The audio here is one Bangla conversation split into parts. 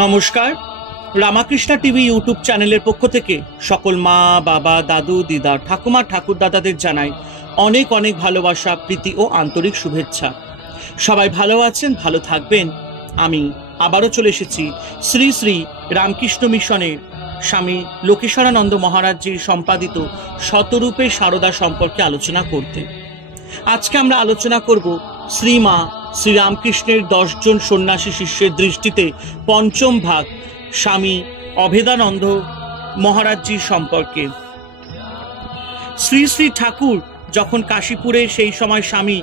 নমস্কার। রামাকৃষ্ণা টিভি ইউটিউব চ্যানেলের পক্ষ থেকে সকল মা, বাবা, দাদু, দিদা, ঠাকুমা, ঠাকুরদাদাদের জানাই অনেক অনেক ভালোবাসা, প্রীতি ও আন্তরিক শুভেচ্ছা। সবাই ভালো আছেন, ভালো থাকবেন। আমি আবারও চলে এসেছি শ্রী শ্রী রামকৃষ্ণ মিশনের স্বামী লোকেশ্বরানন্দ মহারাজজির সম্পাদিত শতরূপে সারদা সম্পর্কে আলোচনা করতে। আজকে আমরা আলোচনা করব শ্রীমা শ্রীরামকৃষ্ণের 10 জন সন্ন্যাসী শিষ্যের দৃষ্টিতে পঞ্চম ভাগ স্বামী অভেদানন্দ মহারাজজির সম্পর্কে। শ্রী শ্রী ঠাকুর যখন কাশীপুরে সেই সময় স্বামী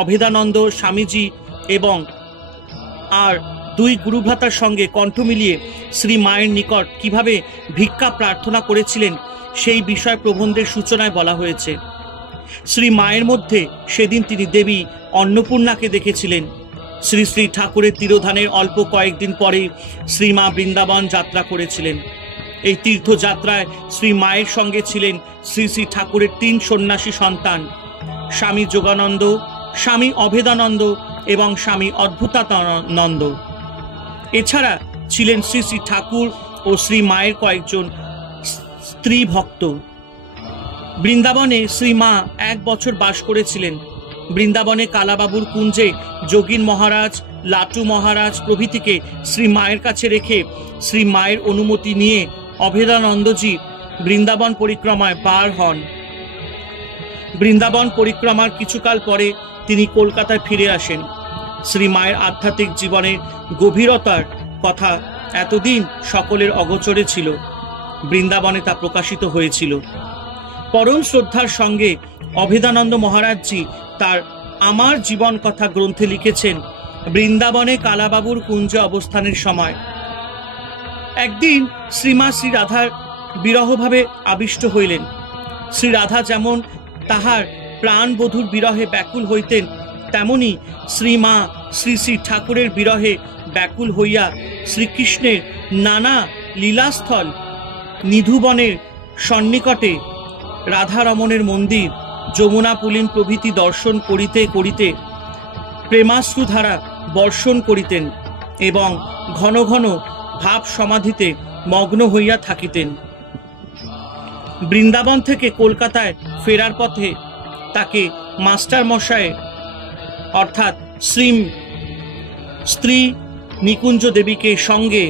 অভেদানন্দ স্বামীজি এবং আর দুই গুরুভ্রাতার সঙ্গে কণ্ঠ মিলিয়ে শ্রী মায়ের নিকট কিভাবে ভিক্ষা প্রার্থনা করেছিলেন সেই বিষয় প্রবন্ধের সূচনায় বলা হয়েছে। শ্রী মায়ের মধ্যে সেদিন তিনি দেবী অন্নপূর্ণাকে দেখেছিলেন। শ্রী শ্রী ঠাকুরের তিরোধানের অল্প কয়েকদিন পরে শ্রীমা বৃন্দাবন যাত্রা করেছিলেন। এই তীর্থযাত্রায় শ্রী মায়ের সঙ্গে ছিলেন শ্রী শ্রী ঠাকুরের 3 সন্ন্যাসী সন্তান, স্বামী যোগানন্দ, স্বামী অভেদানন্দ এবং স্বামী অদ্ভুতানন্দ। এছাড়া ছিলেন শ্রী শ্রী ঠাকুর ও শ্রী মায়ের কয়েকজন স্ত্রী ভক্ত। বৃন্দাবনে শ্রী মা 1 বছর বাস করেছিলেন। বৃন্দাবনে কালাবাবুর কুঞ্জে যোগীন মহারাজ, লাটু মহারাজ প্রভৃতিকে শ্রী মায়ের কাছে রেখে শ্রী মায়ের অনুমতি নিয়ে অভেদানন্দজি বৃন্দাবন পরিক্রমায় বার হন। বৃন্দাবন পরিক্রমার কিছুকাল পরে তিনি কলকাতায় ফিরে আসেন। শ্রী মায়ের আধ্যাত্মিক জীবনের গভীরতার কথা এতদিন সকলের অগোচরে ছিল। বৃন্দাবনে তা প্রকাশিত হয়েছিল। পরম শ্রদ্ধার সঙ্গে অভেদানন্দ মহারাজজি তার আমার জীবন কথা গ্রন্থে লিখেছেন বৃন্দাবনে কালাবাবুর কুঞ্জে অবস্থানের সময় একদিন শ্রীমা শ্রী রাধার বিরহভাবে আবিষ্ট হইলেন। শ্রী রাধা যেমন তাহার প্রাণবধূর বিরহে ব্যাকুল হইতেন, তেমনি শ্রীমা শ্রী শ্রী ঠাকুরের বিরহে ব্যাকুল হইয়া শ্রীকৃষ্ণের নানা লীলাস্থল, নিধুবনের সন্নিকটে রাধারমণের মন্দির, যমুনা পুলিন প্রভৃতি দর্শন করিতে করিতে প্রেমাশ্রুধারা বর্ষণ করিতেন এবং ঘন ঘন ভাব সমাধিতে মগ্ন হইয়া থাকিতেন। বৃন্দাবন থেকে কলকাতায় ফেরার পথে তাকে মাস্টার মশায় অর্থাৎ স্ত্রী নিকুঞ্জ দেবীকে সঙ্গে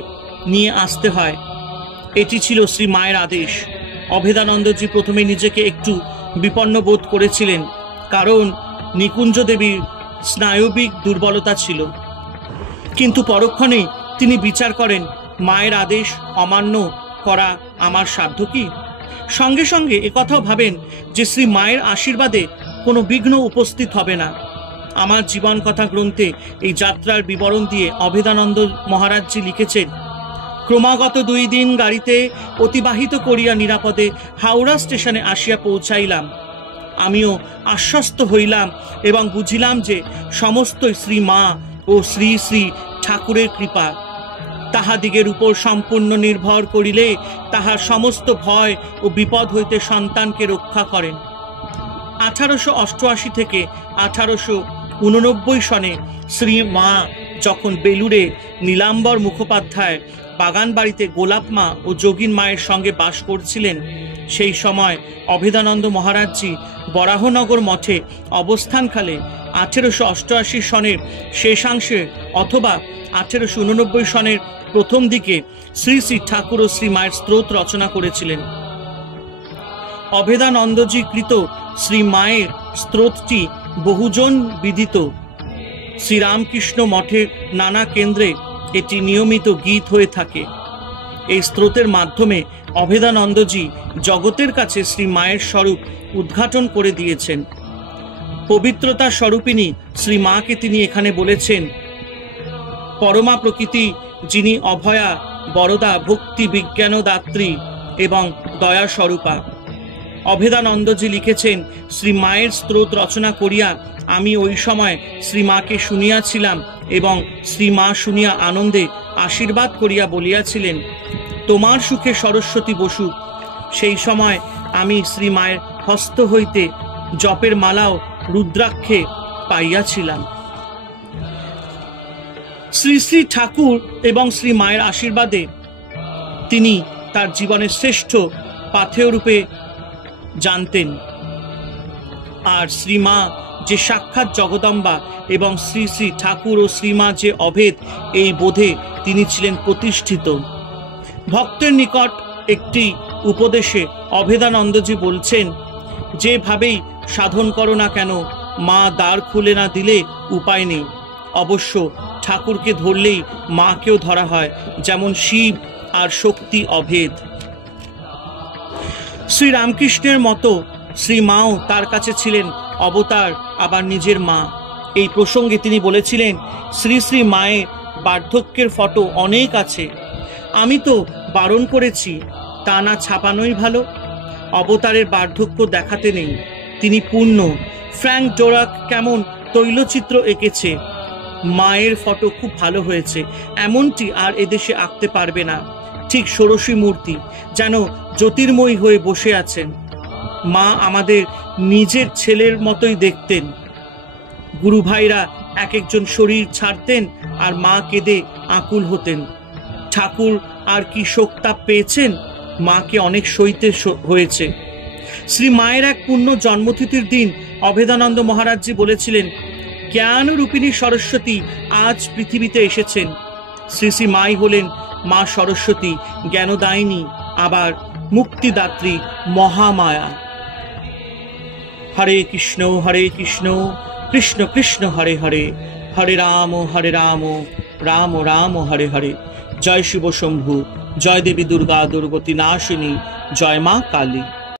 নিয়ে আসতে হয়। এটি ছিল শ্রী মায়ের আদেশ। অভেদানন্দজি প্রথমে নিজেকে একটু বিপন্ন বোধ করেছিলেন, কারণ নিকুঞ্জ দেবীর স্নায়বিক দুর্বলতা ছিল। কিন্তু পরক্ষণেই তিনি বিচার করেন, মায়ের আদেশ অমান্য করা আমার সাধ্য কি? সঙ্গে সঙ্গে একথাও ভাবেন যে শ্রী মায়ের আশীর্বাদে কোনো বিঘ্ন উপস্থিত হবে না। আমার জীবন কথা গ্রন্থে এই যাত্রার বিবরণ দিয়ে অভেদানন্দ মহারাজজি লিখেছেন, ক্রমাগত 2 দিন গাড়িতে অতিবাহিত করিয়া নিরাপদে হাওড়া স্টেশনে আসিয়া পৌঁছাইলাম। আমিও আশ্বস্ত হইলাম এবং বুঝিলাম যে সমস্ত শ্রী মা ও শ্রী শ্রী ঠাকুরের কৃপা। তাহাদিগের উপর সম্পূর্ণ নির্ভর করিলে তাহার সমস্ত ভয় ও বিপদ হইতে সন্তানকে রক্ষা করেন। 1888 থেকে 1889 সনে শ্রী মা যখন বেলুড়ে নীলাম্বর মুখোপাধ্যায় বাগান বাড়িতে গোলাপ মা ও যোগীন মায়ের সঙ্গে বাস করছিলেন, সেই সময় অভেদানন্দ মহারাজজি বরাহনগর মঠে অবস্থানকালে 1888 সনের শেষাংশে অথবা 1889 সনের প্রথম দিকে শ্রী শ্রী ঠাকুর ও শ্রী মায়ের স্তোত্র রচনা করেছিলেন। অভেদানন্দজি কৃত শ্রী মায়ের স্তোত্রটি বহুজন বিদিত। শ্রীরামকৃষ্ণ মঠের নানা কেন্দ্রে এটি নিয়মিত গীত হয়ে থাকে। এই স্তোত্রের মাধ্যমে অভেদানন্দজি জগতের কাছে শ্রী মায়ের স্বরূপ উদ্ঘাটন করে দিয়েছেন। পবিত্রতা স্বরূপিণী শ্রী মাকে তিনি এখানে বলেছেন পরমা প্রকৃতি, যিনি অভয়া, বরদা, ভক্তি, বিজ্ঞান দাত্রী এবং দয়া স্বরূপা। অভেদানন্দজি লিখেছেন, শ্রী মায়ের স্তোত্র রচনা করিয়া আমি ওই সময় শ্রী মাকে শুনিয়াছিলাম এবং শ্রী মা শুনিয়া আনন্দে আশীর্বাদ করিয়া বলিয়াছিলেন, তোমার সুখে সরস্বতী বসুক। সেই সময় আমি শ্রী মায়ের হস্ত হইতে জপের মালাও রুদ্রাক্ষে পাইয়াছিলাম। শ্রী শ্রী ঠাকুর এবং শ্রী মায়ের আশীর্বাদে তিনি তার জীবনের শ্রেষ্ঠ পাথেয় রূপে জানতেন। আর শ্রীমা যে সাক্ষাৎ জগদম্বা এবং শ্রী শ্রী ঠাকুর ও শ্রীমা যে অভেদ, এই বোধে তিনি ছিলেন প্রতিষ্ঠিত। ভক্তের নিকট একটি উপদেশে অভেদানন্দজি বলছেন, যেভাবেই সাধন করো না কেন, মা দ্বার খুলে না দিলে উপায় নেই। অবশ্য ঠাকুরকে ধরলেই মাকেও ধরা হয়, যেমন শিব আর শক্তি অভেদ। শ্রী রামকৃষ্ণের মতো শ্রী মাও তার কাছে ছিলেন অবতার, আবার নিজের মা। এই প্রসঙ্গে তিনি বলেছিলেন, শ্রী শ্রী মায়ের বার্ধক্যের ফটো অনেক আছে, আমি তো বারণ করেছি, তা না ছাপানোই ভালো। অবতারের বার্ধক্য দেখাতে নেই, তিনি পূর্ণ। ফ্র্যাঙ্ক ডোরাক কেমন তৈলচিত্র এঁকেছে, মায়ের ফটো খুব ভালো হয়েছে, এমনটি আর এদেশে আঁকতে পারবে না। ঠিক ষোড়শী মূর্তি, যেন জ্যোতির্ময়ী হয়ে বসে আছেন। মা আমাদের নিজের ছেলের মতোই দেখতেন। গুরু ভাইরা এক একজন শরীর ছাড়তেন আর মা কেঁদে আকুল হতেন। ঠাকুর আর কি শোকতাপ পেয়েছেন, মাকে অনেক সইতে হয়েছে। শ্রী মায়ের এক পূর্ণ জন্মতিথির দিন অভেদানন্দ মহারাজজি বলেছিলেন, জ্ঞান রূপিণী সরস্বতী আজ পৃথিবীতে এসেছেন। শ্রী শ্রী মাই হলেন মা সরস্বতী, জ্ঞানদায়িনী, আবার মুক্তিদাত্রী, মহামায়া। হরে কৃষ্ণ কৃষ্ণ কৃষ্ণ হরে হরে, হরে রাম রাম রাম হরে হরে। জয় শিব শম্ভু, জয় দেবী দুর্গা দুর্গতি নাশিনী, জয় মা কালী।